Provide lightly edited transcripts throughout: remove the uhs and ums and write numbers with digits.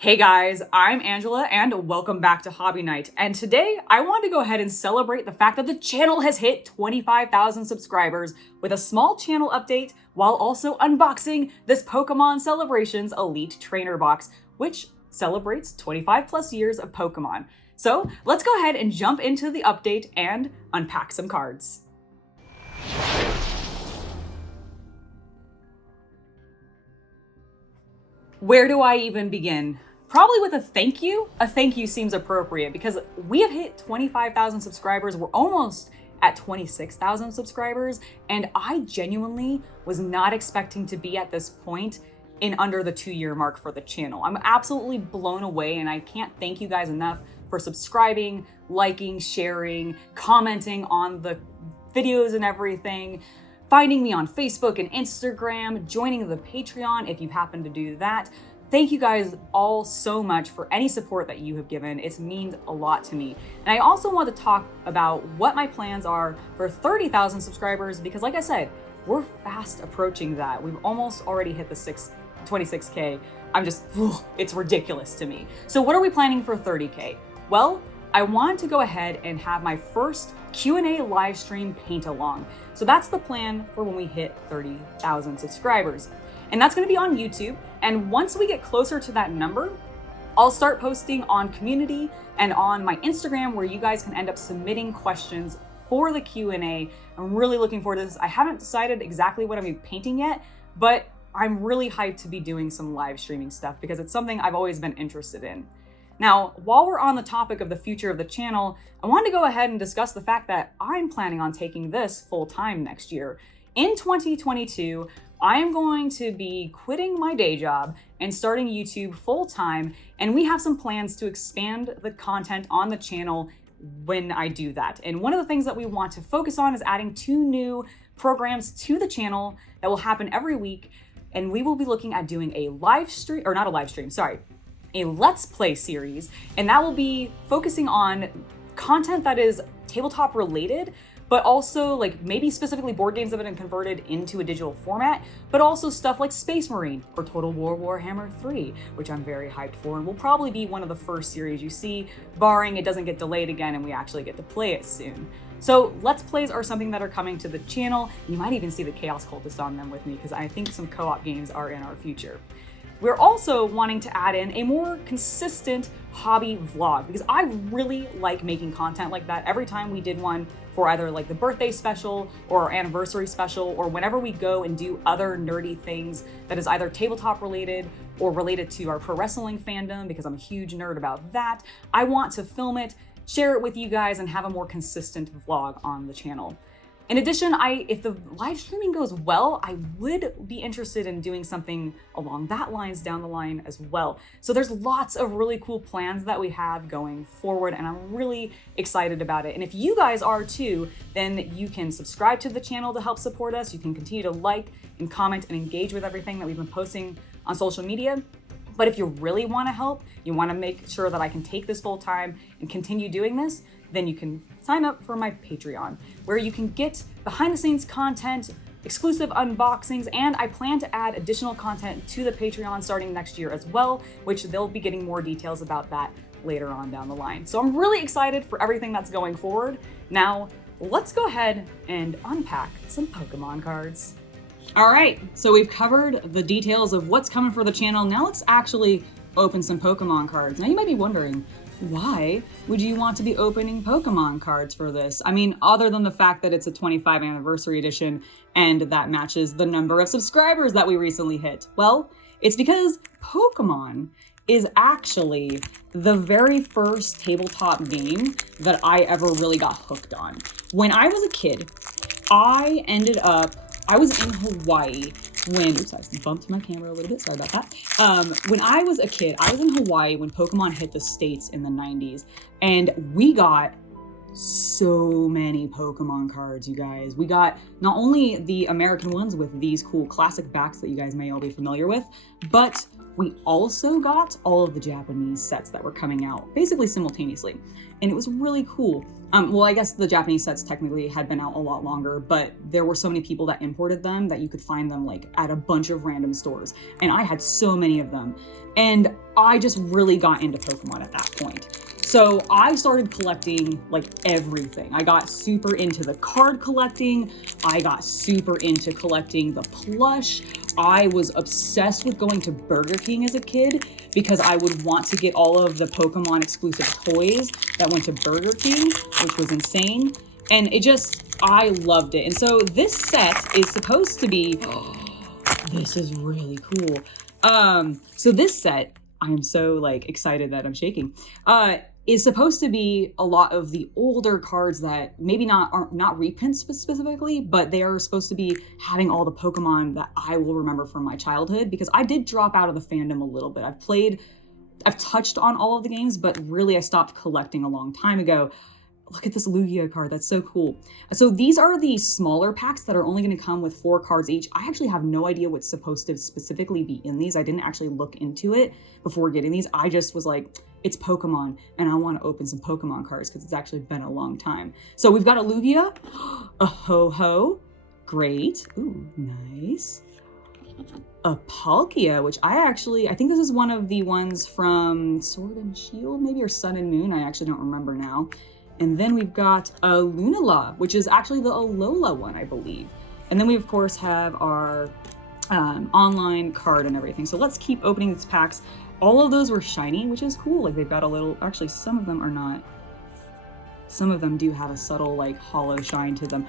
Hey guys, I'm Angela and welcome back to Hobby Night. And today I want to go ahead and celebrate the fact that the channel has hit 25,000 subscribers with a small channel update while also unboxing this Pokemon Celebrations Elite Trainer Box, which celebrates 25 plus years of Pokemon. So let's go ahead and jump into the update and unpack some cards. Where do I even begin? Probably with a thank you. A thank you seems appropriate because we have hit 25,000 subscribers. We're almost at 26,000 subscribers. And I genuinely was not expecting to be at this point in under the 2-year mark for the channel. I'm absolutely blown away and I can't thank you guys enough for subscribing, liking, sharing, commenting on the videos and everything, finding me on Facebook and Instagram, joining the Patreon if you happen to do that. Thank you guys all so much for any support that you have given. It's means a lot to me. And I also want to talk about what my plans are for 30,000 subscribers because like I said, we're fast approaching that. We've almost already hit the 26K. It's ridiculous to me. So what are we planning for 30K? Well, I want to go ahead and have my first Q&A live stream paint along. So that's the plan for when we hit 30,000 subscribers. And that's gonna be on YouTube. And once we get closer to that number, I'll start posting on community and on my Instagram where you guys can end up submitting questions for the Q&A. I'm really looking forward to this. I haven't decided exactly what I'm gonna be painting yet, but I'm really hyped to be doing some live streaming stuff because it's something I've always been interested in. Now, while we're on the topic of the future of the channel, I wanted to go ahead and discuss the fact that I'm planning on taking this full time next year. In 2022, I am going to be quitting my day job and starting YouTube full time, and we have some plans to expand the content on the channel when I do that. And one of the things that we want to focus on is adding 2 new programs to the channel that will happen every week, and we will be looking at doing a a Let's Play series, and that will be focusing on content that is tabletop related, but also like maybe specifically board games that have been converted into a digital format, but also stuff like Space Marine or Total War Warhammer 3, which I'm very hyped for and will probably be one of the first series you see, barring it doesn't get delayed again and we actually get to play it soon. So Let's Plays are something that are coming to the channel. You might even see the Chaos Cultist on them with me because I think some co-op games are in our future. We're also wanting to add in a more consistent hobby vlog because I really like making content like that. Every time we did one for either like the birthday special or our anniversary special, or whenever we go and do other nerdy things that is either tabletop related or related to our pro wrestling fandom, because I'm a huge nerd about that, I want to film it, share it with you guys, and have a more consistent vlog on the channel. In addition, if the live streaming goes well, I would be interested in doing something along that lines down the line as well. So there's lots of really cool plans that we have going forward, and I'm really excited about it. And if you guys are too, then you can subscribe to the channel to help support us. You can continue to like and comment and engage with everything that we've been posting on social media. But if you really want to help, you want to make sure that I can take this full time and continue doing this, then you can sign up for my Patreon, where you can get behind the scenes content, exclusive unboxings, and I plan to add additional content to the Patreon starting next year as well, which they'll be getting more details about that later on down the line. So I'm really excited for everything that's going forward. Now, let's go ahead and unpack some Pokemon cards. All right, so we've covered the details of what's coming for the channel. Now let's actually open some Pokemon cards. Now you might be wondering, why would you want to be opening Pokemon cards for this? I mean, other than the fact that it's a 25th anniversary edition and that matches the number of subscribers that we recently hit. Well, it's because Pokemon is actually the very first tabletop game that I ever really got hooked on. When I was a kid, I was in Hawaii oops, I bumped my camera a little bit, sorry about that. When I was a kid, I was in Hawaii when Pokemon hit the States in the 90s, and we got so many Pokemon cards, you guys. We got not only the American ones with these cool classic backs that you guys may all be familiar with, but we also got all of the Japanese sets that were coming out basically simultaneously. And it was really cool. Well, I guess the Japanese sets technically had been out a lot longer, but there were so many people that imported them that you could find them like at a bunch of random stores. And I had so many of them. And I just really got into Pokemon at that point. So I started collecting like everything. I got super into the card collecting. I got super into collecting the plush. I was obsessed with going to Burger King as a kid because I would want to get all of the Pokemon exclusive toys that went to Burger King, which was insane. And I loved it. And so this set is supposed to be, this is really cool. So this set, I am so like excited that I'm shaking, is supposed to be a lot of the older cards that maybe aren't reprints specifically, but they are supposed to be having all the Pokemon that I will remember from my childhood, because I did drop out of the fandom a little bit. I've touched on all of the games, but really I stopped collecting a long time ago. Look at this Lugia card, that's so cool. So these are the smaller packs that are only gonna come with 4 cards each. I actually have no idea what's supposed to specifically be in these. I didn't actually look into it before getting these. I just was like, it's Pokemon and I wanna open some Pokemon cards because it's actually been a long time. So we've got a Lugia, a Ho-Ho, great, ooh, nice. A Palkia, which I think this is one of the ones from Sword and Shield, maybe, or Sun and Moon, I actually don't remember now. And then we've got a Lunala, which is actually the Alola one, I believe. And then we, of course, have our online card and everything. So let's keep opening these packs. All of those were shiny, which is cool. Like they've got a little, actually some of them are not. Some of them do have a subtle like hollow shine to them.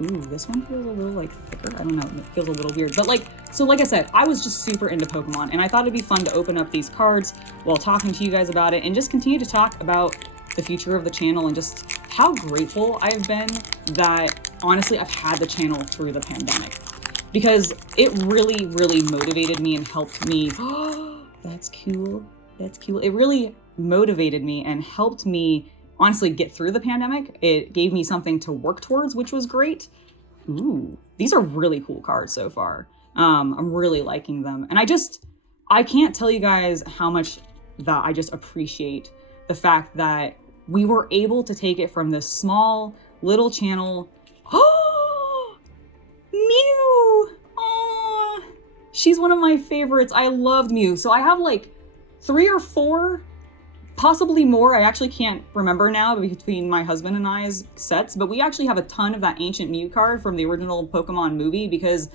Ooh, this one feels a little like thicker. I don't know, it feels a little weird. But like I said, I was just super into Pokemon and I thought it'd be fun to open up these cards while talking to you guys about it and just continue to talk about the future of the channel and just how grateful I've been that honestly I've had the channel through the pandemic, because it really, really motivated me and helped me. That's cool. That's cool. It really motivated me and helped me honestly get through the pandemic. It gave me something to work towards, which was great. Ooh, these are really cool cards so far. I'm really liking them. And I can't tell you guys how much that I just appreciate the fact that we were able to take it from this small little channel. Oh, Mew! Aww. She's one of my favorites. I loved Mew. So I have like 3 or 4, possibly more. I actually can't remember now between my husband and I's sets, but we actually have a ton of that ancient Mew card from the original Pokemon movie, because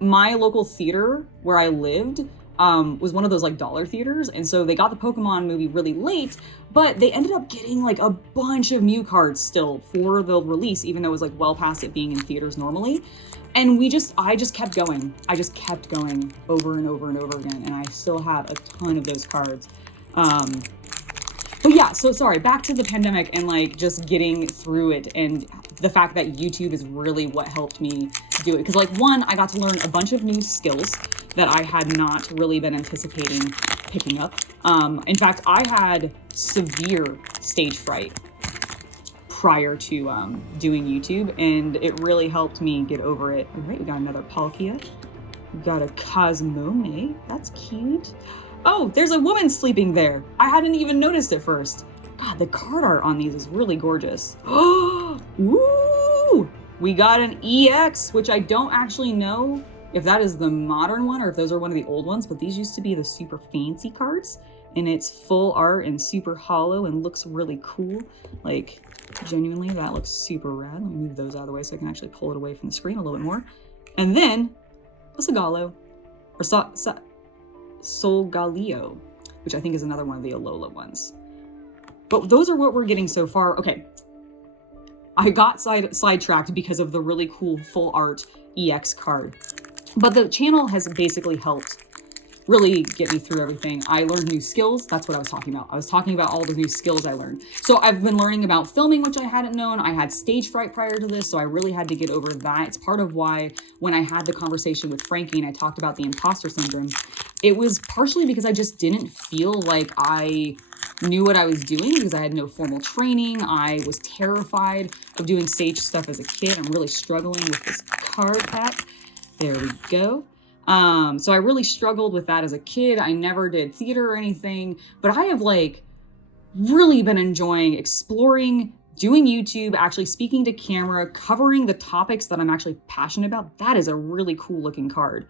my local theater where I lived was one of those like dollar theaters, and so they got the Pokemon movie really late, but they ended up getting like a bunch of Mew cards still for the release, even though it was like well past it being in theaters normally. And I just kept going. I just kept going over and over and over again, and I still have a ton of those cards. But yeah, so sorry, back to the pandemic and like just getting through it, and the fact that YouTube is really what helped me do it. Because like, one, I got to learn a bunch of new skills that I had not really been anticipating picking up. In fact, I had severe stage fright prior to doing YouTube, and it really helped me get over it. All right, we got another Palkia. We got a Cosmome, that's cute. Oh, there's a woman sleeping there. I hadn't even noticed at first. God, the card art on these is really gorgeous. Ooh, we got an EX, which I don't actually know if that is the modern one or if those are one of the old ones, but these used to be the super fancy cards, and it's full art and super hollow and looks really cool. Like, genuinely, that looks super rad. Let me move those out of the way so I can actually pull it away from the screen a little bit more. And then, a Sagalo, or Solgaleo, which I think is another one of the Alola ones. But those are what we're getting so far. Okay, I got sidetracked because of the really cool full art EX card. But the channel has basically helped really get me through everything. I learned new skills. That's what I was talking about. I was talking about all the new skills I learned. So I've been learning about filming, which I hadn't known. I had stage fright prior to this, so I really had to get over that. It's part of why when I had the conversation with Frankie and I talked about the imposter syndrome, it was partially because I just didn't feel like I knew what I was doing because I had no formal training. I was terrified of doing stage stuff as a kid. I'm really struggling with this card pack. There we go. So I really struggled with that as a kid. I never did theater or anything, but I have like really been enjoying exploring, doing YouTube, actually speaking to camera, covering the topics that I'm actually passionate about. That is a really cool looking card.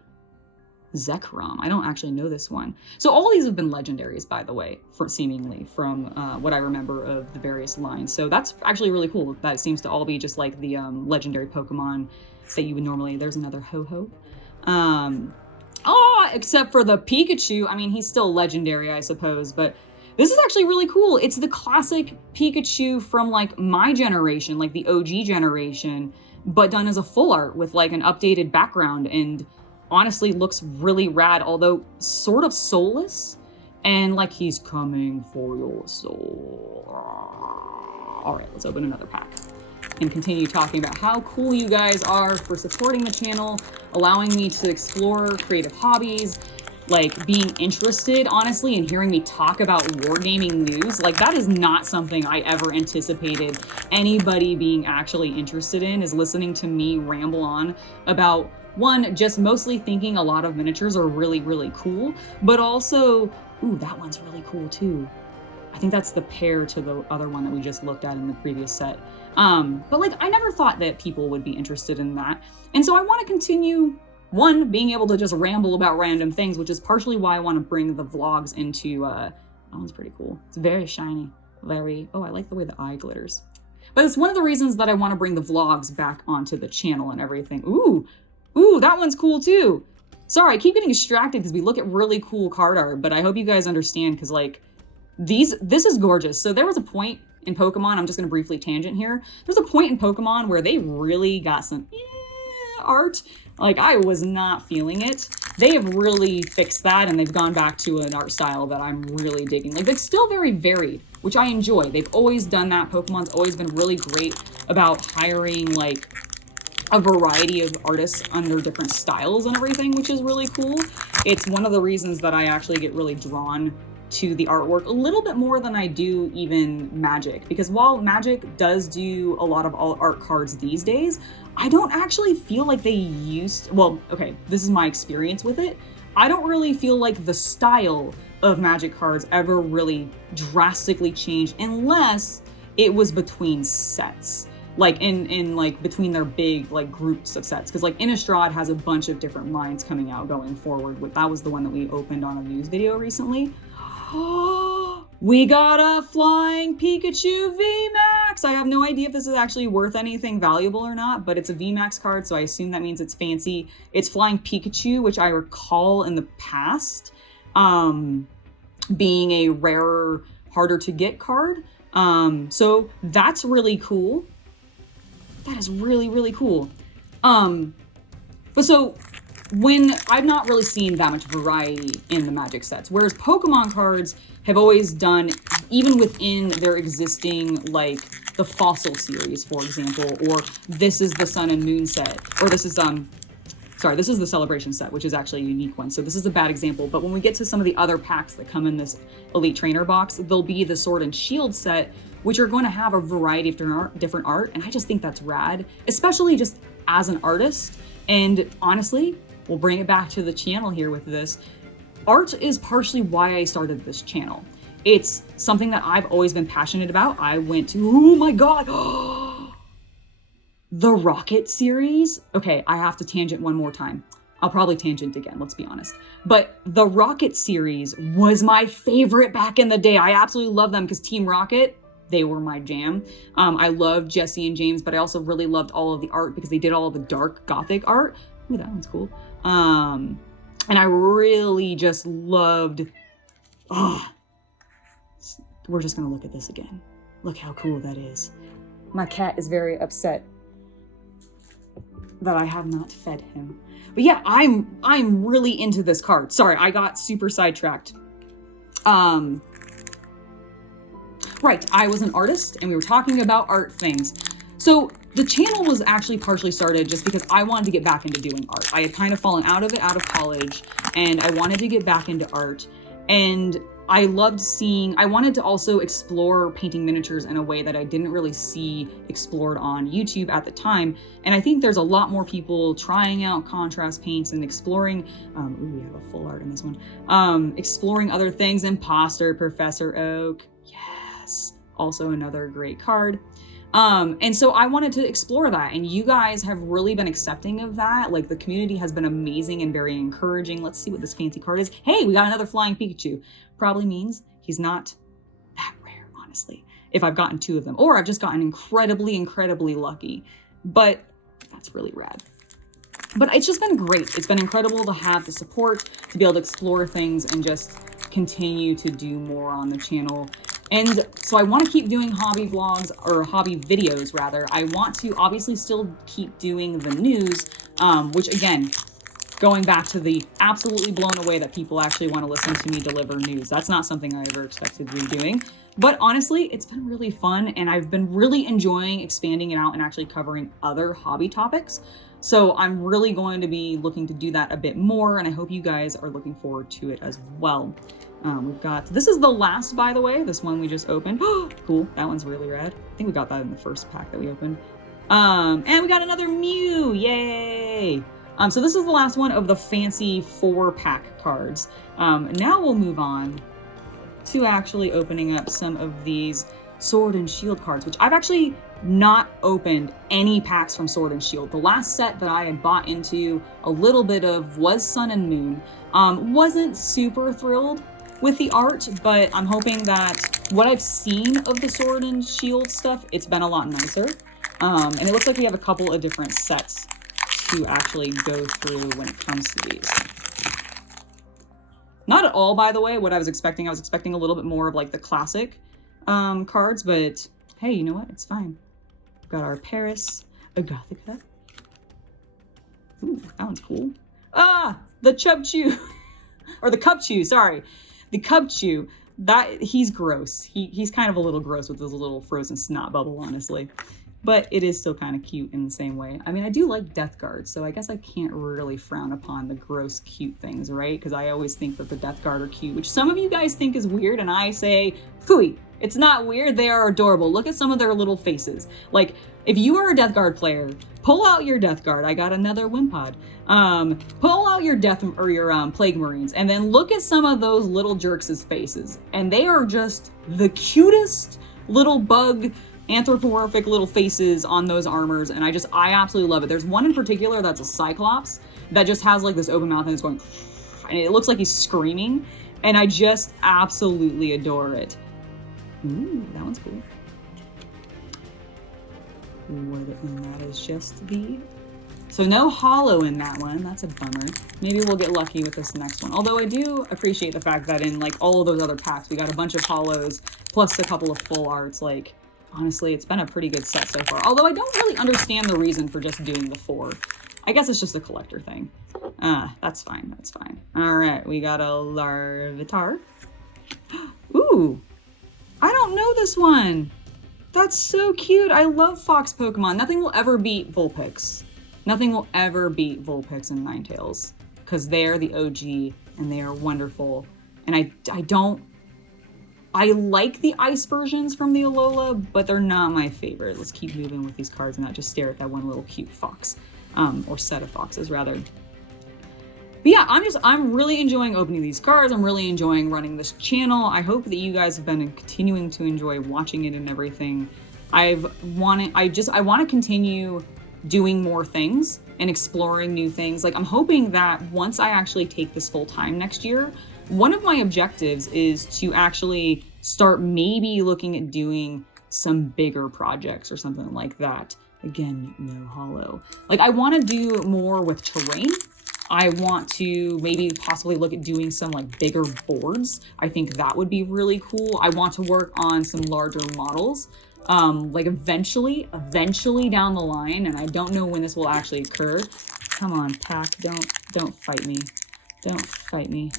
Zekrom. I don't actually know this one. So all these have been legendaries, by the way, seemingly from what I remember of the various lines. So that's actually really cool. That seems to all be just like the legendary Pokemon that you would normally. There's another Ho-Ho. Except for the Pikachu. I mean, he's still legendary, I suppose, but this is actually really cool. It's the classic Pikachu from like my generation, like the OG generation, but done as a full art with like an updated background, and honestly looks really rad, although sort of soulless, and like he's coming for your soul. All right, let's open another pack and continue talking about how cool you guys are for supporting the channel, allowing me to explore creative hobbies, like being interested, honestly, in hearing me talk about wargaming news. Like that is not something I ever anticipated anybody being actually interested in, is listening to me ramble on about, one, just mostly thinking a lot of miniatures are really, really cool, but also, ooh, that one's really cool too. I think that's the pair to the other one that we just looked at in the previous set. But like, I never thought that people would be interested in that. And so I want to continue, one, being able to just ramble about random things, which is partially why I want to bring the vlogs into, that one's pretty cool. It's very shiny, oh, I like the way the eye glitters. But it's one of the reasons that I want to bring the vlogs back onto the channel and everything. Ooh, that one's cool too. Sorry, I keep getting distracted because we look at really cool card art, but I hope you guys understand, because like, this is gorgeous. So there was a point in Pokemon, I'm just going to briefly tangent here. There's a point in Pokemon where they really got some art. Like, I was not feeling it. They have really fixed that, and they've gone back to an art style that I'm really digging. Like, it's still very varied, which I enjoy. They've always done that. Pokemon's always been really great about hiring, like, a variety of artists under different styles and everything, which is really cool. It's one of the reasons that I actually get really drawn to the artwork a little bit more than I do even Magic, because while Magic does do a lot of art cards these days, I don't actually feel like they used, well, okay, this is my experience with it. I don't really feel like the style of Magic cards ever really drastically changed unless it was between sets. Like in like between their big like groups of sets, because like Innistrad has a bunch of different lines coming out going forward. That was the one that we opened on a news video recently. We got a flying Pikachu VMAX! I have no idea if this is actually worth anything valuable or not, but it's a VMAX card, so I assume that means it's fancy. It's flying Pikachu, which I recall in the past being a rarer, harder to get card. So that's really cool. That is really, really cool. But so when I've not really seen that much variety in the Magic sets, whereas Pokemon cards have always done, even within their existing, like the Fossil series, for example, or this is the Sun and Moon set, or this is this is the Celebration set, which is actually a unique one. So this is a bad example, but when we get to some of the other packs that come in this Elite Trainer box, there'll be the Sword and Shield set, which are going to have a variety of different art, and I just think that's rad, especially just as an artist. And honestly, we'll bring it back to the channel here with this. Art is partially why I started this channel. It's something that I've always been passionate about. I went to, oh my god, the Rocket series. Okay, I have to tangent one more time. I'll probably tangent again, let's be honest. But the Rocket series was my favorite back in the day. I absolutely love them because Team Rocket, they were my jam. I loved Jesse and James, but I also really loved all of the art because they did all of the dark gothic art. Ooh, that one's cool. And I really just loved, we're just gonna look at this again. Look how cool that is. My cat is very upset that I have not fed him. But yeah, I'm really into this card. Sorry, I got super sidetracked. Right, I was an artist and we were talking about art things. So the channel was actually partially started just because I wanted to get back into doing art. I had kind of fallen out of it out of college, and I wanted to get back into art. And I loved seeing, I wanted to also explore painting miniatures in a way that I didn't really see explored on YouTube at the time. And I think there's a lot more people trying out contrast paints and exploring, ooh, we have a full art in this one, exploring other things. Imposter, Professor Oak, yes, also another great card. And so I wanted to explore that, and you guys have really been accepting of that. Like, the community has been amazing and very encouraging. Let's see what this fancy card is. Hey, we got another flying Pikachu. Probably means he's not that rare, honestly, if I've gotten 2 of them, or I've just gotten incredibly lucky, but that's really rad. But it's just been great. It's been incredible to have the support, to be able to explore things and just continue to do more on the channel. And so I want to keep doing hobby vlogs, or hobby videos rather. I want to obviously still keep doing the news, which again, going back to the absolutely blown away that people actually want to listen to me deliver news. That's not something I ever expected to be doing. But honestly, it's been really fun, and I've been really enjoying expanding it out and actually covering other hobby topics. So I'm really going to be looking to do that a bit more, and I hope you guys are looking forward to it as well. We've got, this is the last, by the way, this one we just opened. Cool, that one's really rad. I think we got that in the first pack that we opened. And we got another Mew, yay! So this is the last one of the fancy 4-pack cards. Now we'll move on to actually opening up some of these Sword and Shield cards, which I've actually not opened any packs from Sword and Shield. The last set that I had bought into a little bit of was Sun and Moon. Wasn't super thrilled with the art, but I'm hoping that what I've seen of the Sword and Shield stuff, it's been a lot nicer. And it looks like we have a couple of different sets to actually go through when it comes to these. Not at all, by the way, what I was expecting. I was expecting a little bit more of like the classic cards, but hey, you know what? It's fine. We've got our Paris Agothica. Ooh, that one's cool. Ah, the Chubchew, or the Cubchew, sorry. The Cubchew, that, he's gross. He's kind of a little gross with his little frozen snot bubble, honestly. But it is still kind of cute in the same way. I mean, I do like Death Guard, so I guess I can't really frown upon the gross, cute things, right? Because I always think that the Death Guard are cute, which some of you guys think is weird, and I say, phooey. It's not weird, they are adorable. Look at some of their little faces. Like, if you are a Death Guard player, pull out your Death Guard. I got another Wimpod. Pull out your your Plague Marines, and then look at some of those little jerks' faces. And they are just the cutest little bug, anthropomorphic little faces on those armors, and I absolutely love it. There's one in particular that's a Cyclops that just has like this open mouth and it's going, and it looks like he's screaming, and I just absolutely adore it. Ooh, that one's cool. And that is just the... So no holo in that one. That's a bummer. Maybe we'll get lucky with this next one. Although I do appreciate the fact that in like all of those other packs, we got a bunch of holos plus a couple of full arts. Like, honestly, it's been a pretty good set so far. Although I don't really understand the reason for just doing the 4. I guess it's just a collector thing. That's fine. That's fine. All right, we got a Larvitar. Ooh, I don't know this one. That's so cute. I love fox Pokemon. Nothing will ever beat Vulpix. Nothing will ever beat Vulpix and Ninetales, because they're the OG and they are wonderful. And I like the ice versions from the Alola, but they're not my favorite. Let's keep moving with these cards and not just stare at that one little cute fox, or set of foxes rather. But yeah, I'm really enjoying opening these cards. I'm really enjoying running this channel. I hope that you guys have been continuing to enjoy watching it and everything. I want to continue doing more things and exploring new things. Like, I'm hoping that once I actually take this full time next year, one of my objectives is to actually start maybe looking at doing some bigger projects or something like that. Again, no holo. Like, I want to do more with terrain. I want to maybe possibly look at doing some like bigger boards. I think that would be really cool. I want to work on some larger models, like eventually down the line, and I don't know when this will actually occur. Come on, pack, don't fight me. Don't fight me.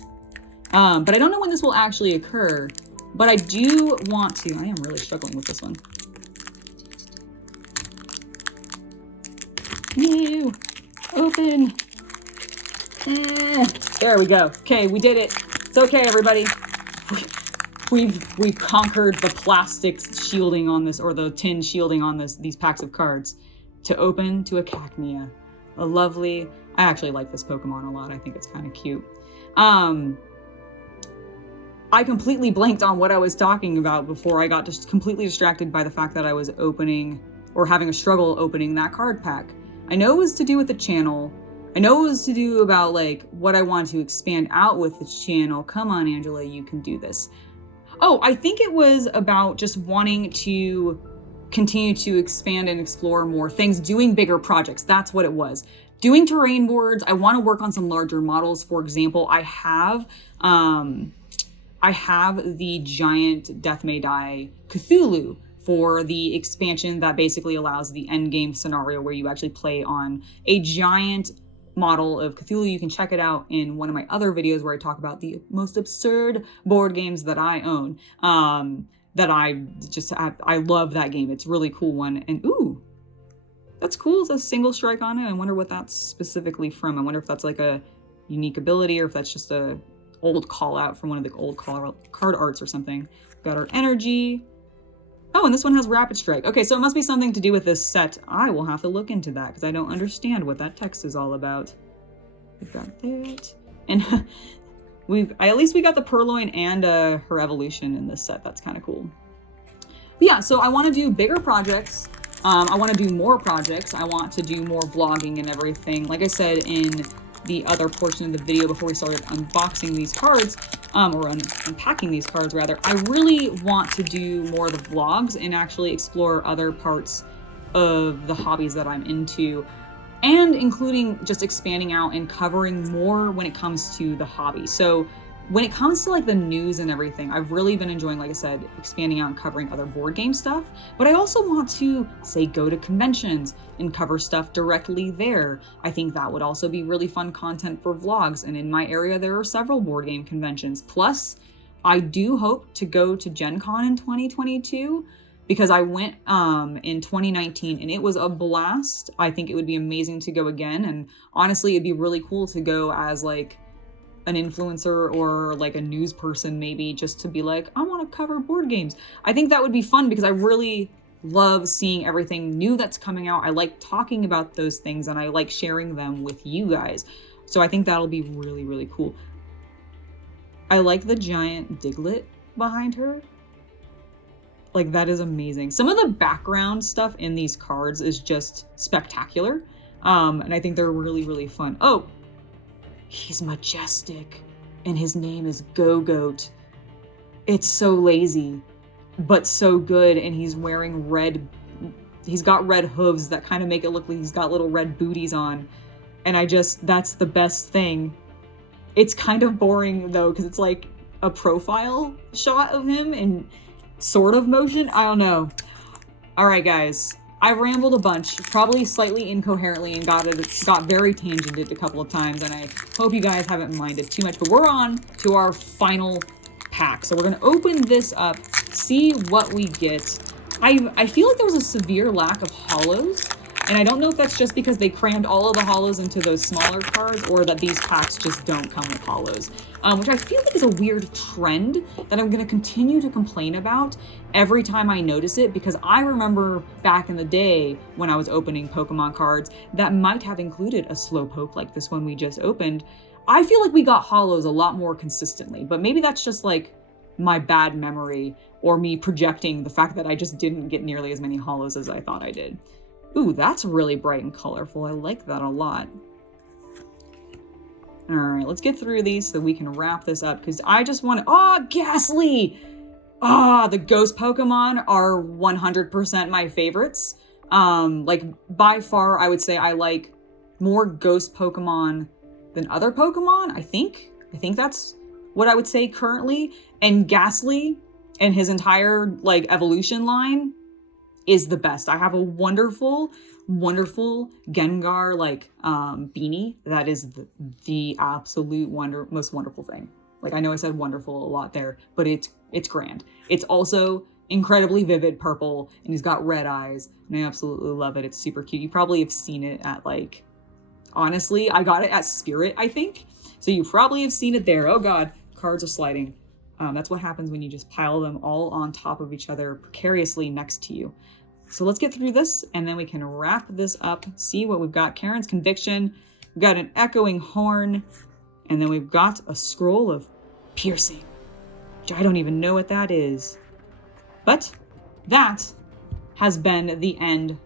But I don't know when this will actually occur, but I do want to. I am really struggling with this one. Ew, open. There we go. Okay, we did it. It's okay, everybody. we've conquered the plastic shielding on this, or the tin shielding on these packs of cards, to open to a Cacnea. A lovely, I actually like this Pokemon a lot. I think it's kind of cute. I completely blanked on what I was talking about before. I got just completely distracted by the fact that I was opening, or having a struggle opening, that card pack. I know it was to do with the channel. I know it was to do about like what I want to expand out with the channel. Come on, Angela, you can do this. Oh, I think it was about just wanting to continue to expand and explore more things, doing bigger projects. That's what it was. Doing terrain boards. I want to work on some larger models. For example, I have the giant Death May Die Cthulhu for the expansion that basically allows the end game scenario where you actually play on a giant model of Cthulhu. You can check it out in one of my other videos where I talk about the most absurd board games that I own. I love that game. It's a really cool one. And ooh, that's cool. It's a single strike on it. I wonder what that's specifically from. I wonder if that's like a unique ability, or if that's just a old call out from one of the old card arts or something. Got our energy. Oh, and this one has Rapid Strike. Okay, so it must be something to do with this set. I will have to look into that because I don't understand what that text is all about. We've got that. And at least we got the Purloin and her evolution in this set. That's kind of cool. But yeah, so I want to do bigger projects. I want to do more projects. I want to do more vlogging and everything. Like I said in the other portion of the video before we started unboxing these cards, or unpacking these cards rather, I really want to do more of the vlogs and actually explore other parts of the hobbies that I'm into, and including just expanding out and covering more when it comes to the hobby. So when it comes to like the news and everything, I've really been enjoying, like I said, expanding out and covering other board game stuff, but I also want to say go to conventions and cover stuff directly there. I think that would also be really fun content for vlogs. And in my area, there are several board game conventions. Plus, I do hope to go to Gen Con in 2022 because I went in 2019 and it was a blast. I think it would be amazing to go again. And honestly, it'd be really cool to go as like an influencer or like a news person, maybe, just to be like, I want to cover board games. I think that would be fun because I really love seeing everything new that's coming out. I like talking about those things and I like sharing them with you guys. So I think that'll be really, really cool. I like the giant Diglett behind her. Like, that is amazing. Some of the background stuff in these cards is just spectacular. And I think they're really, really fun. Oh, he's majestic, and his name is Go-Goat. It's so lazy, but so good, and he's wearing red. He's got red hooves that kind of make it look like he's got little red booties on, and that's the best thing. It's kind of boring, though, because it's like a profile shot of him in sort of motion. I don't know. All right, guys. I rambled a bunch, probably slightly incoherently, and got very tangented a couple of times, and I hope you guys haven't minded too much, but we're on to our final pack. So we're going to open this up, see what we get. I feel like there was a severe lack of holos, and I don't know if that's just because they crammed all of the holos into those smaller cards, or that these packs just don't come with holos, which I feel like is a weird trend that I'm going to continue to complain about every time I notice it, because I remember back in the day when I was opening Pokemon cards that might have included a Slowpoke like this one we just opened. I feel like we got holos a lot more consistently, but maybe that's just like my bad memory or me projecting the fact that I just didn't get nearly as many holos as I thought I did. Ooh, that's really bright and colorful. I like that a lot. All right, let's get through these so we can wrap this up, because I just want to... Oh, Ghastly! Ah, the ghost Pokemon are 100% my favorites. Like, by far, I would say I like more ghost Pokemon than other Pokemon, I think. I think that's what I would say currently. And Ghastly and his entire, like, evolution line is the best. I have a wonderful, wonderful Gengar, like, beanie. That is the absolute most wonderful thing. Like, I know I said wonderful a lot there, but it's grand. It's also incredibly vivid purple, and he's got red eyes, and I absolutely love it. It's super cute. You probably have seen it at, like, honestly, I got it at Spirit, I think. So you probably have seen it there. Oh God, cards are sliding. That's what happens when you just pile them all on top of each other precariously next to you. So let's get through this, and then we can wrap this up, see what we've got. Karen's Conviction, we've got an Echoing Horn, and then we've got a Scroll of Piercing, which I don't even know what that is. But that has been the end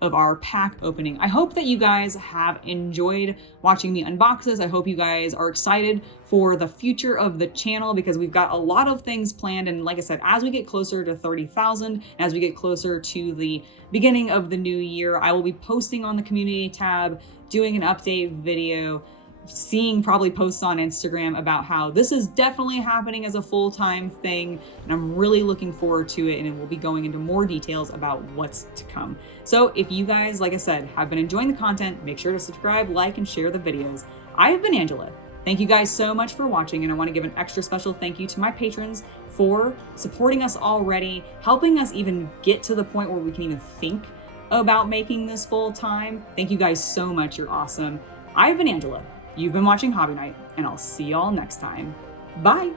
of our pack opening. I hope that you guys have enjoyed watching me unbox this. I hope you guys are excited for the future of the channel, because we've got a lot of things planned. And like I said, as we get closer to 30,000, as we get closer to the beginning of the new year, I will be posting on the community tab, doing an update video, seeing probably posts on Instagram about how this is definitely happening as a full-time thing, and I'm really looking forward to it, and we'll be going into more details about what's to come. So if you guys, like I said, have been enjoying the content, make sure to subscribe, like, and share the videos. I have been Angela. Thank you guys so much for watching, and I want to give an extra special thank you to my patrons for supporting us already, helping us even get to the point where we can even think about making this full-time. Thank you guys so much. You're awesome. I've been Angela. You've been watching Hobby Night, and I'll see y'all next time. Bye!